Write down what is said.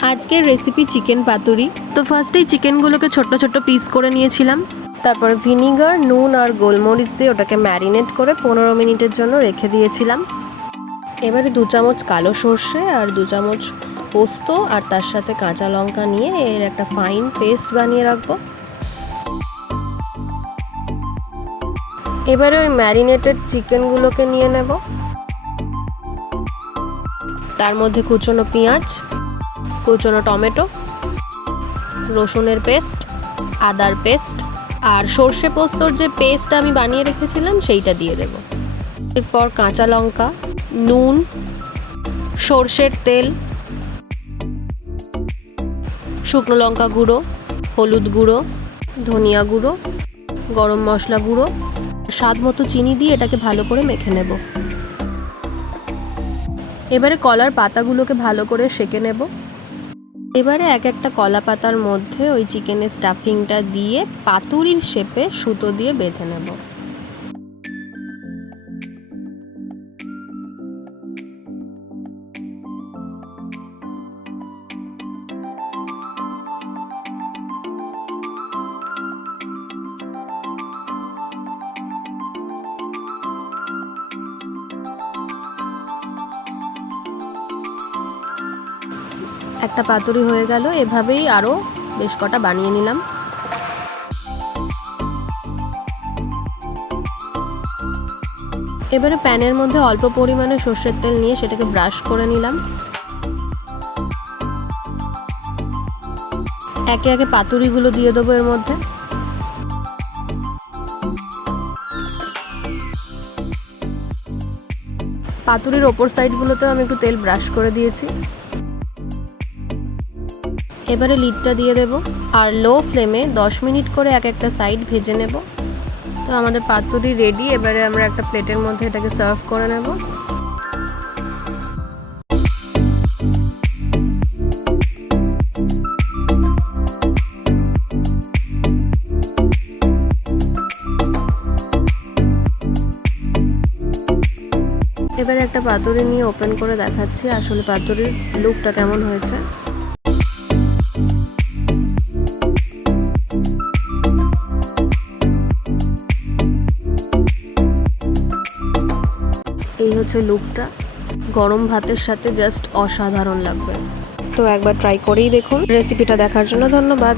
আজকের recipe chicken পাতুরি। তো ফার্স্টেই চিকেনগুলোকে ছোট্ট ছোট্ট পিস করে নিয়েছিলাম। তারপর ভিনিগার, নুন আর গোলমরিচ দিয়ে ওটাকে ম্যারিনেট করে 15 মিনিটের জন্য রেখে দিয়েছিলাম। এবারে 2 চামচ কালো সর্ষে আর 2 চামচ পোস্ত আর তার সাথে কাঁচা লঙ্কা নিয়ে এর একটা ফাইন পেস্ট বানিয়ে রাখবো। এবারে ওই ম্যারিনেটেড চিকেনগুলোকে নিয়ে নেব। তার মধ্যে কুচনো পেঁয়াজ, কুচনো টমেটো, রসুনের পেস্ট, আদার পেস্ট আর সর্ষে পোস্তর যে পেস্ট আমি বানিয়ে রেখেছিলাম সেইটা দিয়ে দেব। এরপর কাঁচা লঙ্কা, নুন, সর্ষের তেল, শুকনো লঙ্কা গুঁড়ো, হলুদ গুঁড়ো, ধনিয়া গুঁড়ো, গরম মশলা গুঁড়ো, স্বাদ মতো চিনি দিয়ে এটাকে ভালো করে মেখে নেব। এবারে কলার পাতাগুলোকে ভালো করে সেঁকে নেব। এবারে এক একটা কলা পাতার মধ্যে ওই চিকেনের স্টাফিংটা দিয়ে পাতুরির শেপে সুতো দিয়ে বেঁধে নেব। একটা পাতুরি হয়ে গেল। এভাবেই আরও বেশ কটা বানিয়ে নিলাম। এবারে প্যানের মধ্যে অল্প পরিমাণে সর্ষের তেল নিয়ে সেটাকে ব্রাশ করে নিলাম। একে একে পাতুরিগুলো দিয়ে দেবো এর মধ্যে। পাতুরির ওপর সাইডগুলোতেও আমি একটু তেল ব্রাশ করে দিয়েছি। এবারে লিডটা দিয়ে দেব আর লো ফ্লেমে 10 মিনিট করে এক একটা সাইড ভেজে নেব। তো আমাদের পাতুরি রেডি। এবারে আমরা একটা প্লেটের মধ্যে এটাকে সার্ভ করে নেব। এবারে একটা পাতুরি নিয়ে ওপেন করে দেখাচ্ছি আসলে পাতুরির লুকটা কেমন হয়েছে। এই হচ্ছে লুকটা। গরম ভাতের সাথে জাস্ট অসাধারণ লাগবে। তো একবার ট্রাই করেই দেখুন। রেসিপিটা দেখার জন্য ধন্যবাদ।